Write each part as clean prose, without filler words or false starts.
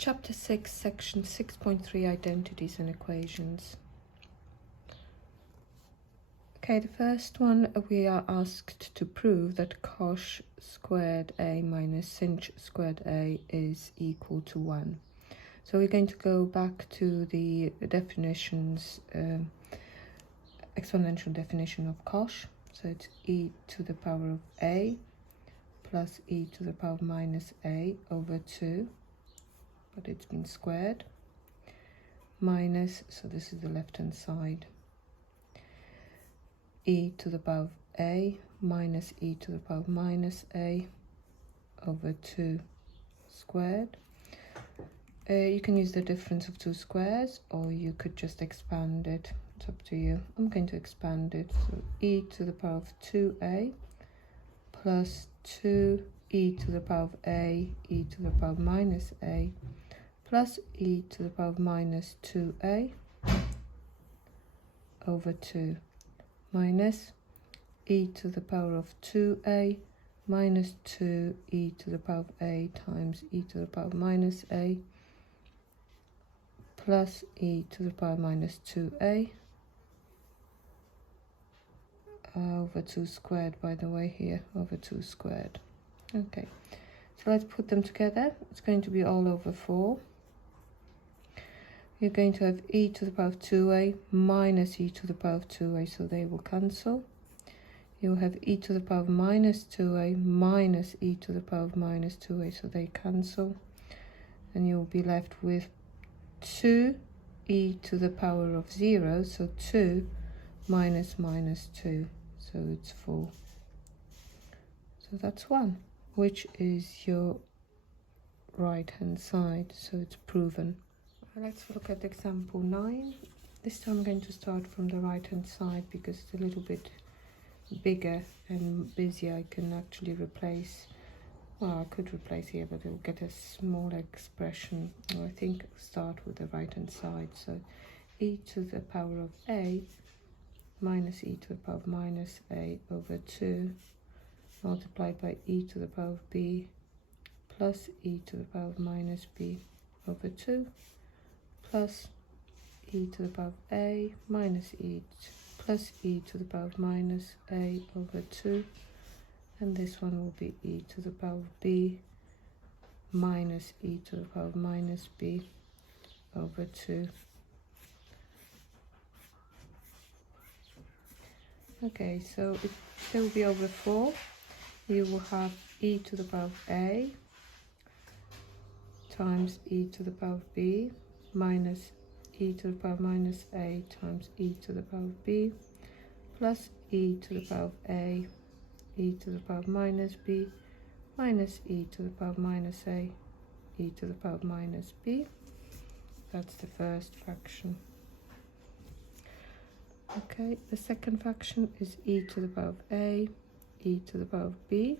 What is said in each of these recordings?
Chapter 6, Section 6.3, Identities and Equations. Okay, the first one, we are asked to prove that cosh squared a minus sinh squared a is equal to 1. So we're going to go back to the definitions, exponential definition of cosh. So it's e to the power of a plus e to the power of minus a over 2. But it's been squared, minus, so this is the left hand side, e to the power of a minus e to the power of minus a over 2 squared. You can use the difference of two squares, or you could just expand it. It's up to you. I'm going to expand it. So e to the power of 2a plus 2e to the power of a e to the power of minus a plus e to the power of minus 2a over 2 minus e to the power of 2a minus 2e to the power of a times e to the power of minus a plus e to the power of minus 2a over 2 squared, by the way, here, over 2 squared. Okay, so let's put them together. It's going to be all over 4. You're going to have e to the power of 2a minus e to the power of 2a, so they will cancel. You'll have e to the power of minus 2a minus e to the power of minus 2a, so they cancel. And you'll be left with 2e to the power of 0, so 2 minus minus 2, so it's 4. So that's 1, which is your right-hand side, so it's proven. Let's look at example 9. This time I'm going to start from the right hand side because it's a little bit bigger and busier. I can actually replace, well, I could replace here, but it'll get a smaller expression. I think start with the right hand side. So e to the power of a minus e to the power of minus a over 2 multiplied by e to the power of b plus e to the power of minus b over 2 plus e to the power of a minus e plus e to the power of minus a over 2, and this one will be e to the power of b minus e to the power of minus b over 2. Okay, so it will be over 4. You will have e to the power of a times e to the power of b minus e to the power of minus a times e to the power of b plus e to the power of a e to the power of minus b minus e to the power of minus a e to the power of minus b. That's the first fraction. Okay, the second fraction is e to the power of a e to the power of b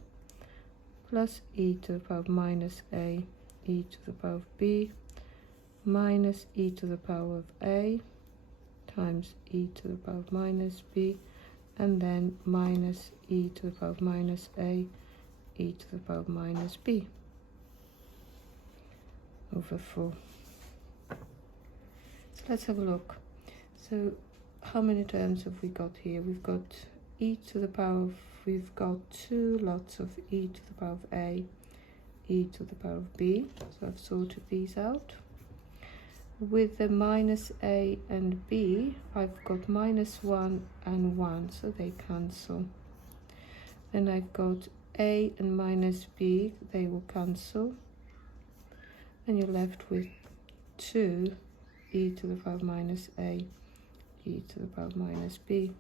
plus e to the power of minus a e to the power of b minus e to the power of a times e to the power of minus b, and then minus e to the power of minus a e to the power of minus b over 4. So let's have a look. So how many terms have we got here? We've got e to the power of, we've got 2 lots of e to the power of a e to the power of b, so I've sorted these out. With the minus a and b, I've got minus 1 and 1, so they cancel. Then I've got a and minus b, they will cancel. And you're left with 2 e to the power of minus a e to the power of minus b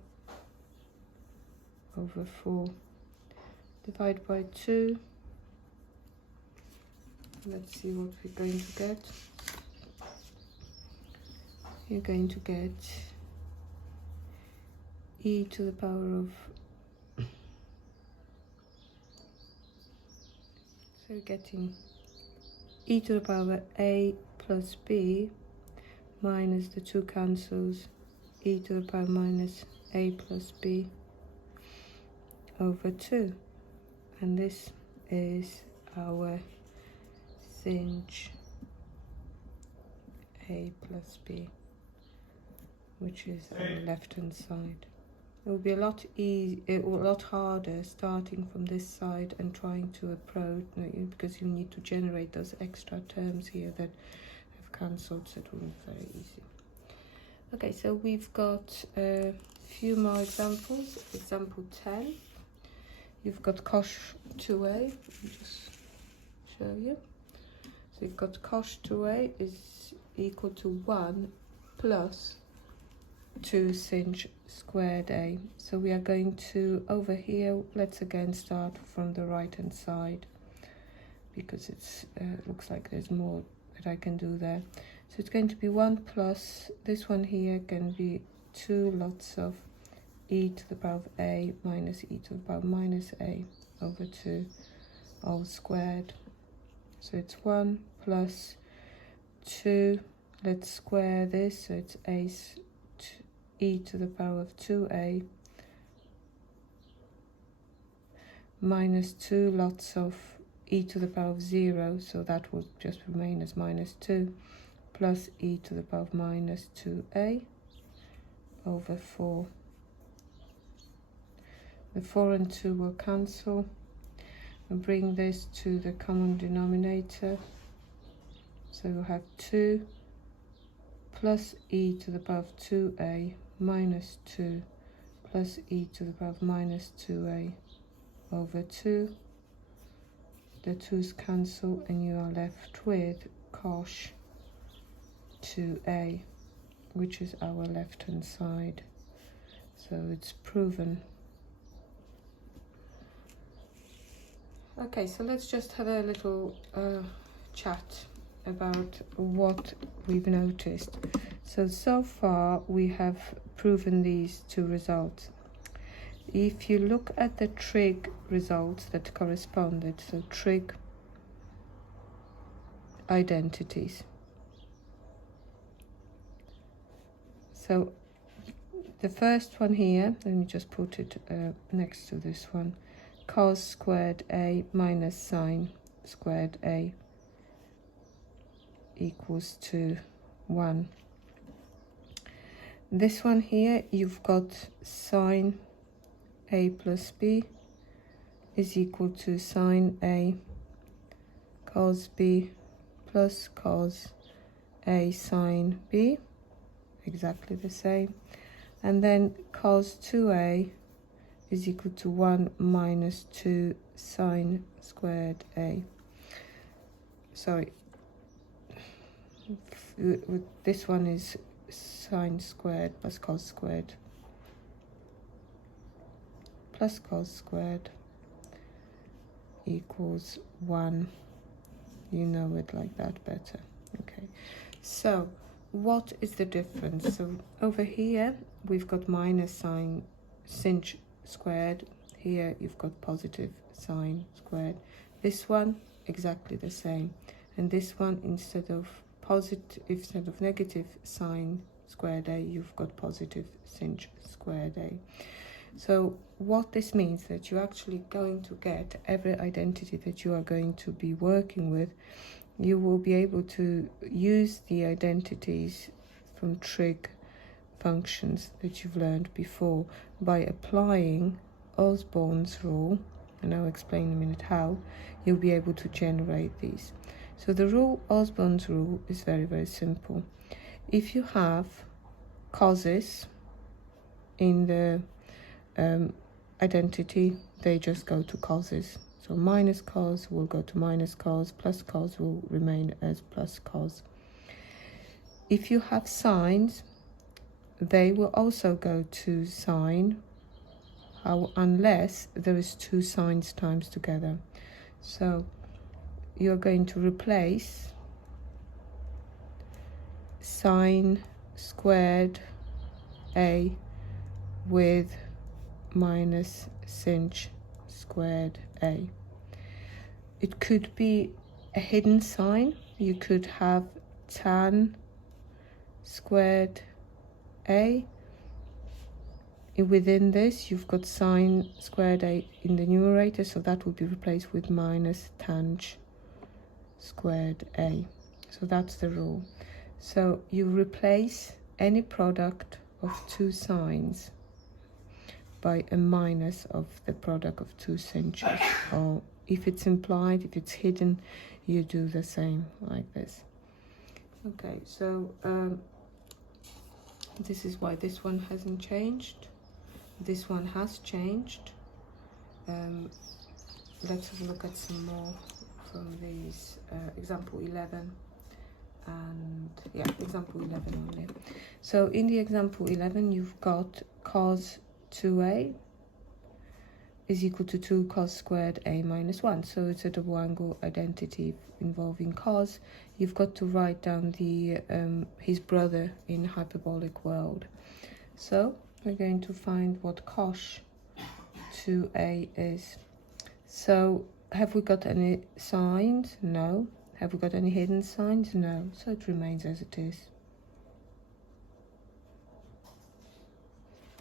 over 4. Divide by 2. Let's see what we're going to get. You're going to get e to the power of, so you're getting e to the power of a plus b minus the 2 cancels, e to the power minus a plus b over 2, and this is our sinh a plus b, which is our left hand side. It will be a lot harder starting from this side and trying to approach, because you need to generate those extra terms here that have cancelled, so it will be very easy. Okay, so we've got a few more examples. Example 10. You've got cosh 2a. Let me just show you. So you've got cosh 2a is equal to 1 plus 2 sinh squared a. So we are going to, over here, let's again start from the right hand side, because it's looks like there's more that I can do there. So it's going to be 1 plus, this one here can be 2 lots of e to the power of a minus e to the power of minus a over 2 all squared. So it's 1 plus 2, let's square this, so it's e to the power of 2a minus 2 lots of e to the power of 0, so that will just remain as minus 2, plus e to the power of minus 2a over 4. The 4 and 2 will cancel and bring this to the common denominator. So we'll have 2 plus e to the power of 2a minus 2 plus e to the power of minus 2a over 2. The 2's cancel and you are left with cosh 2a, which is our left hand side. So it's proven. Okay, so let's just have a little chat about what we've noticed. So far we have proven these two results. If you look at the trig results that corresponded, so trig identities. So the first one here, let me just put it next to this one, cos squared a minus sine squared a equals to 1. This one here, you've got sine a plus b is equal to sine a cos b plus cos a sine b, exactly the same. And then cos 2a is equal to 1 minus 2 sine squared a. Sorry, this one is sine squared plus cos squared plus cos squared equals 1. You know it like that better. Okay, so what is the difference? So over here we've got minus sine sinh squared, here you've got positive sine squared. This one exactly the same, and this one instead of negative sine squared a, you've got positive sinh squared a. So what this means that you're actually going to get every identity that you are going to be working with, you will be able to use the identities from trig functions that you've learned before by applying Osborne's rule, and I'll explain in a minute how you'll be able to generate these. So the rule, Osborne's rule, is very, very simple. If you have causes in the identity, they just go to causes. So minus cos will go to minus cos, plus cos will remain as plus cos. If you have sines, they will also go to sine, unless there is 2 sines times together. So you're going to replace sine squared a with minus sinh squared a. It could be a hidden sign. You could have tan squared a. Within this, you've got sine squared a in the numerator, so that will be replaced with minus tang squared a. So that's the rule. So you replace any product of two signs by a minus of the product of two cinches, or if it's implied, if it's hidden, you do the same like this. Okay, so this is why this one hasn't changed. This one has changed. Let's have a look at some more from these. Example 11, and yeah, example 11 only. So in the example 11, you've got cos 2a is equal to 2 cos squared a minus 1. So it's a double angle identity involving cos. You've got to write down the his brother in hyperbolic world. So we're going to find what cos 2a is. So have we got any signs? No. Have we got any hidden signs? No. So it remains as it is.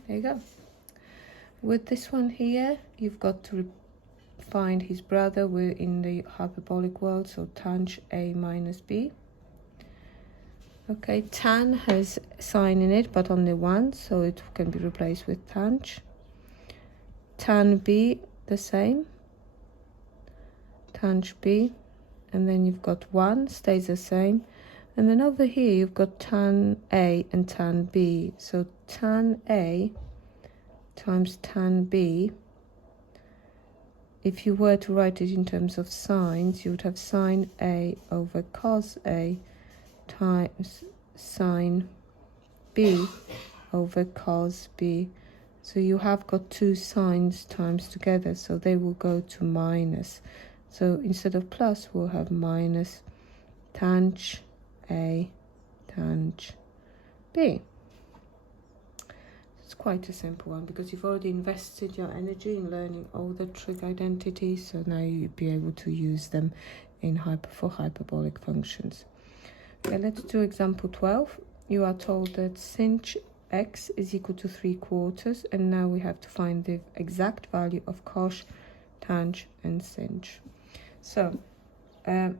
There you go. With this one here, you've got to find his brother. We're in the hyperbolic world, so tan a minus b. Okay, tan has sign in it, but only one, so it can be replaced with tan. Tan b, the same. Tan b, and then you've got 1, stays the same. And then over here, you've got tan a and tan b. So tan a times tan b, if you were to write it in terms of signs, you would have sine a over cos a times sine b over cos b. So you have got two signs times together, so they will go to minus. So instead of plus, we'll have minus tan a tan b. It's quite a simple one because you've already invested your energy in learning all the trig identities, so now you'll be able to use them in for hyperbolic functions. Okay, let's do example 12. You are told that sinh x is equal to 3/4, and now we have to find the exact value of cos, tan, and sinh. So how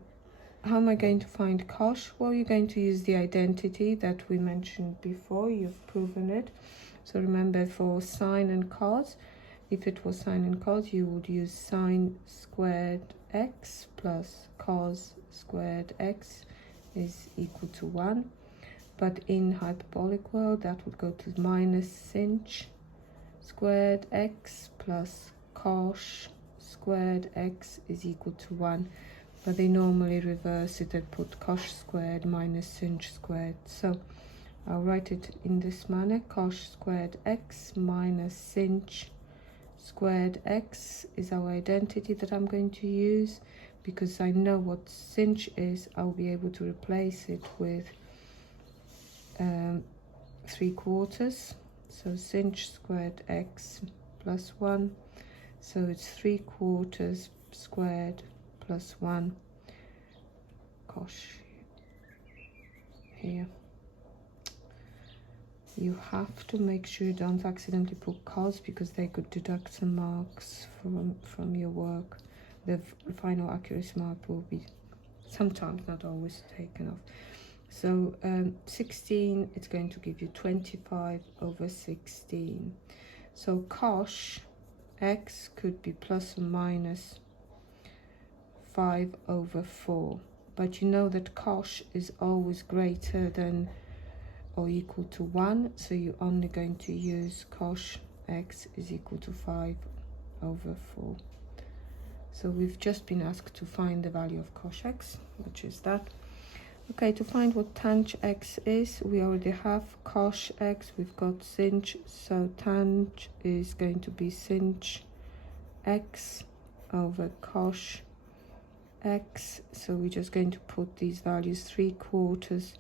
am I going to find cos? Well, you're going to use the identity that we mentioned before. You've proven it. So remember, for sine and cos, if it was sine and cos, you would use sine squared x plus cos squared x is equal to 1. But in hyperbolic world, that would go to minus sinh squared x plus cos squared x is equal to 1. But they normally reverse it and put cos squared minus sinh squared. So I'll write it in this manner. Cos squared x minus sinh squared x is our identity that I'm going to use. Because I know what sinh is, I'll be able to replace it with 3/4. So sinh squared x plus 1. So it's 3/4 squared plus 1 cos here. You have to make sure you don't accidentally put cos, because they could deduct some marks from your work. The final accuracy mark will be sometimes, not always, taken off. So 16, it's going to give you 25 over 16. So cos x could be plus or minus 5 over 4. But you know that cos is always greater than or equal to 1, so you're only going to use cos x is equal to 5 over 4. So we've just been asked to find the value of cos x, which is that. Okay, to find what tan x is, we already have cos x, we've got sinh, so tan is going to be sinh x over cos x. So we're just going to put these values, 3/4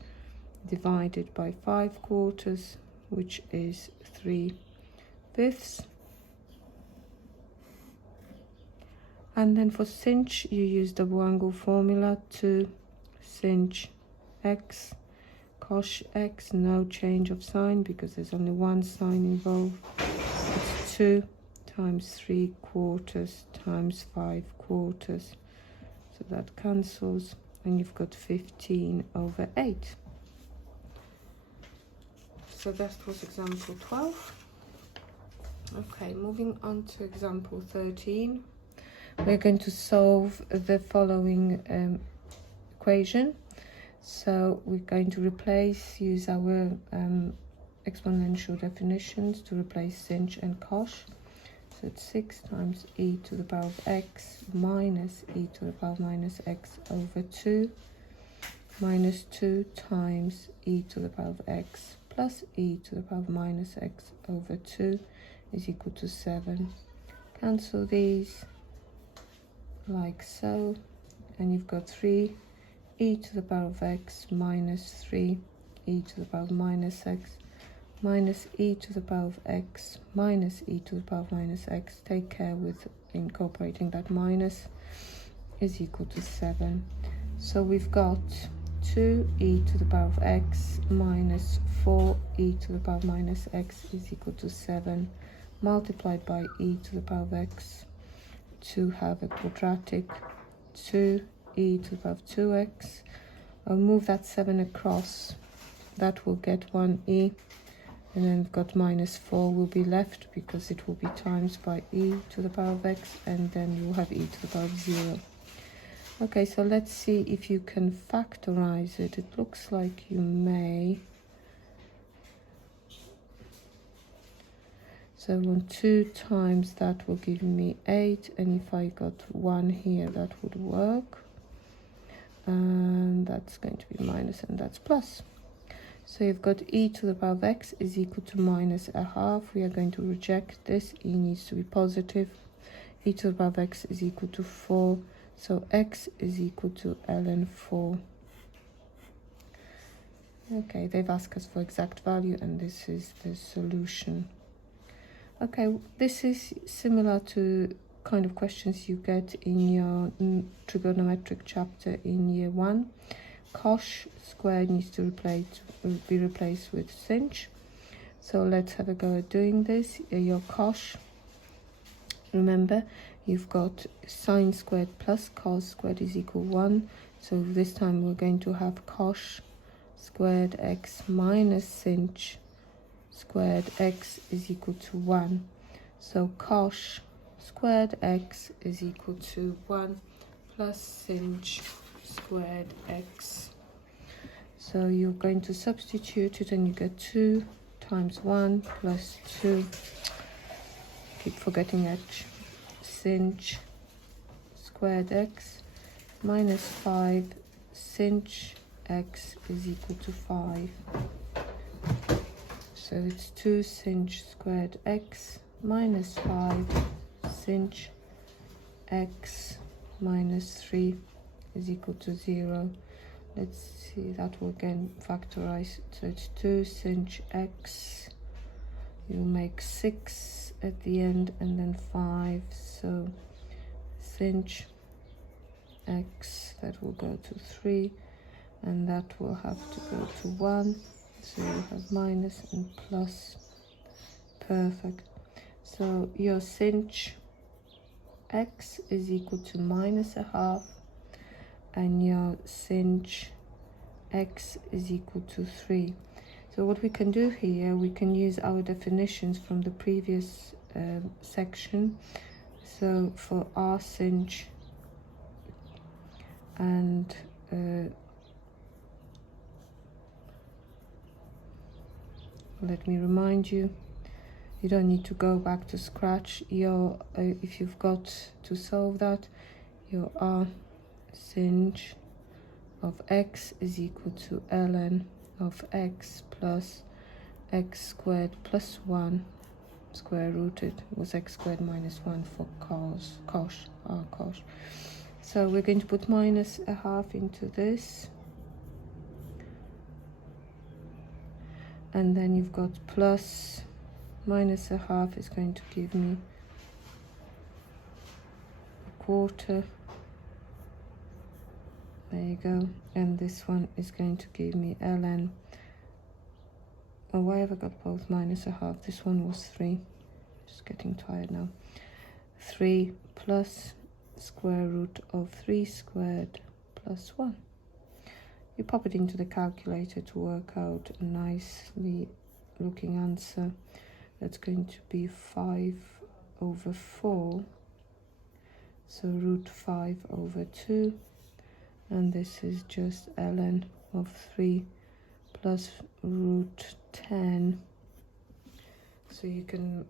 divided by 5/4, which is 3/5. And then for sinh, you use the double angle formula to sinh x cos x, no change of sign because there's only one sign involved. It's 2 times 3/4 times 5/4. So that cancels, and you've got 15 over 8. so that was example 12. Okay, moving on to example 13. We're going to solve the following equation. So we're going to use our exponential definitions to replace sinh and cosh. So it's 6 times e to the power of x minus e to the power of minus x over 2 minus 2 times e to the power of x plus e to the power of minus x over 2 is equal to 7. Cancel these like so, and you've got 3 e to the power of x minus 3 e to the power of minus x minus e to the power of x minus e to the power of minus x, take care with incorporating that minus, is equal to 7. So we've got 2e to the power of x minus 4e to the power of minus x is equal to 7, multiplied by e to the power of x to have a quadratic 2e to the power of 2x. I'll move that 7 across, that will get 1e, and then we've got minus 4 will be left because it will be times by e to the power of x, and then you'll have e to the power of 0. Okay, so let's see if you can factorize it. It looks like you may. So 2 times that will give me 8, and if I got 1 here, that would work. And that's going to be minus, and that's plus. So you've got e to the power of x is equal to minus a half. We are going to reject this. E needs to be positive. E to the power of x is equal to 4. So x is equal to ln 4. Okay, they've asked us for exact value, and this is the solution. Okay, this is similar to kind of questions you get in your trigonometric chapter in year 1. Cosh squared needs to be replaced with sinh. So let's have a go at doing this. Your cosh, remember, you've got sine squared plus cos squared is equal 1. So this time we're going to have cosh squared x minus sinh squared x is equal to 1. So cosh squared x is equal to 1 plus sinh squared x. So you're going to substitute it, and you get 2 times 1 plus 2, keep forgetting h, sinh squared x minus 5 sinh x is equal to 5. So it's 2 sinh squared x minus 5 sinh x minus 3 is equal to 0. Let's see, that will again factorize. So it's 2 sinh x, you'll make 6 at the end, and then 5. So sinh x, that will go to 3, and that will have to go to 1. So you have minus and plus. Perfect. So your sinh x is equal to minus a half, and your sinh x is equal to 3. So what we can do here, we can use our definitions from the previous section. So for r sinh and let me remind you, you don't need to go back to scratch. Your if you've got to solve that, your r sinh of x is equal to ln of x plus x squared plus 1 square rooted was x squared minus 1 for cosh. So we're going to put minus a half into this, and then you've got plus minus a half is going to give me a quarter. There you go. And this one is going to give me ln. Oh, why have I got both minus a half? This one was 3. Just getting tired now. 3 plus square root of 3 squared plus 1. You pop it into the calculator to work out nicely looking answer. That's going to be 5/4. So root 5/2. And this is just ln of 3 plus root 10. So you can,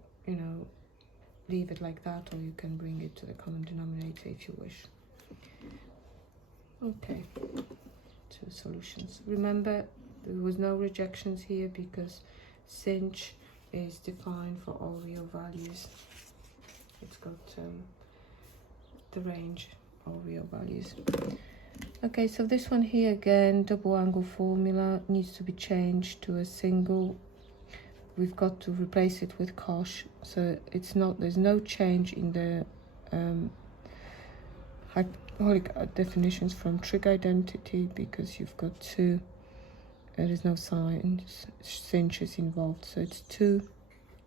leave it like that, or you can bring it to the common denominator if you wish. Okay, 2 solutions. Remember, there was no rejections here because sinh is defined for all real values. It's got the range of real values. Okay, so this one here again, double angle formula needs to be changed to a single. We've got to replace it with cosh, so there's no change in the hyperbolic definitions from trig identity because you've got 2. There is no sign sinh is involved, so it's 2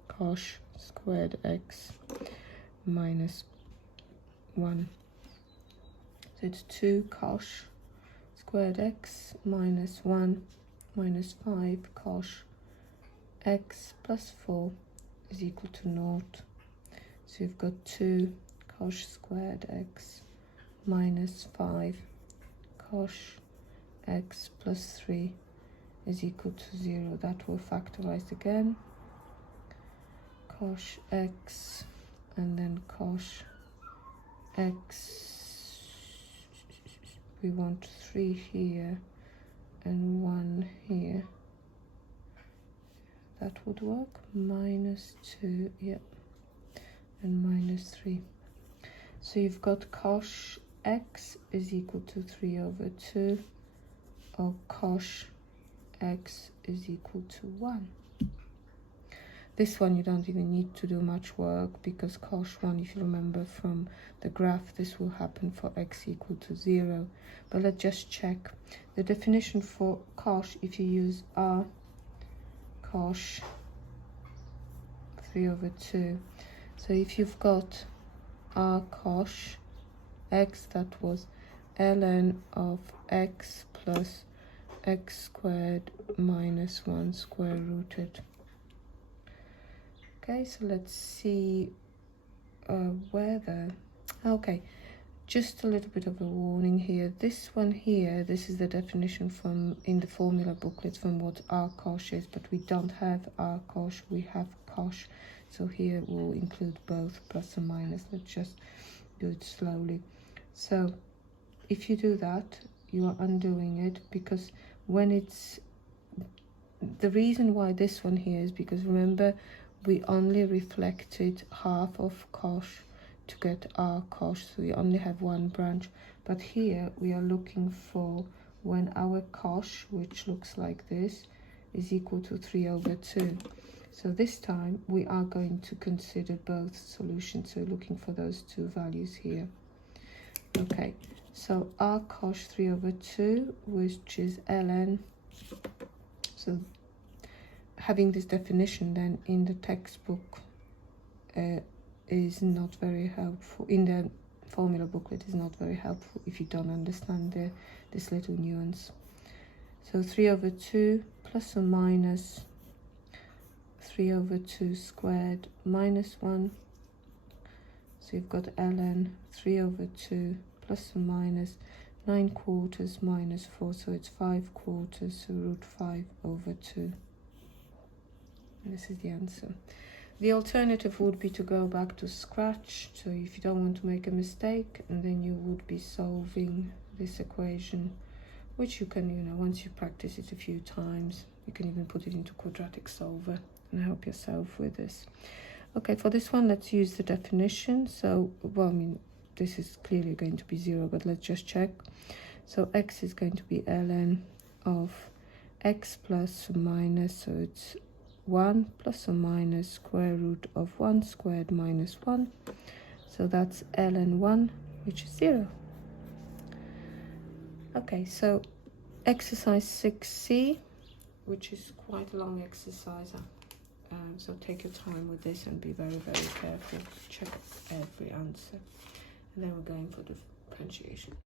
cosh squared x minus 1. So it's 2 cosh squared x minus 1 minus 5 cosh x plus 4 is equal to 0. So you've got 2 cosh squared x minus 5 cosh x plus 3 is equal to 0. That will factorize again. Cosh x and then cosh x. We want 3 here and 1 here. That would work. Minus 2, yeah, and minus 3. So you've got cosh x is equal to 3/2, or cosh x is equal to 1. This one you don't even need to do much work because cosh 1, if you remember from the graph, this will happen for x equal to 0. But let's just check. The definition for cosh, if you use r cosh 3/2. So if you've got r cosh x, that was ln of x plus x squared minus 1 square rooted. Okay, so let's see okay, just a little bit of a warning here. This one here, this is the definition from in the formula booklet from what r cosh is, but we don't have r cosh, we have cosh. So here we'll include both plus and minus. Let's just do it slowly. So if you do that, you are undoing it, because when it's, the reason why this one here is because remember we only reflected half of cosh to get r cosh, so we only have one branch. But here we are looking for when our cosh, which looks like this, is equal to 3/2. So this time we are going to consider both solutions, so looking for those 2 values here. Okay, so r cosh 3/2, which is ln. So having this definition then in the textbook is not very helpful. In the formula booklet is not very helpful if you don't understand this little nuance. So 3/2 plus or minus 3/2 squared minus 1. So you've got ln 3/2 plus or minus 9/4 minus 4, so it's 5/4, so root 5/2. And this is the answer. The alternative would be to go back to scratch, so if you don't want to make a mistake, and then you would be solving this equation, which you can, once you practice it a few times, you can even put it into quadratic solver and help yourself with this. Okay, for this one, let's use the definition. So, this is clearly going to be 0, but let's just check. So x is going to be ln of x plus or minus, so it's 1 plus or minus square root of 1 squared minus 1. So that's ln 1, which is 0. Okay, so exercise 6c, which is quite a long exercise. So take your time with this and be very, very careful. Check every answer. And then we're going for differentiation.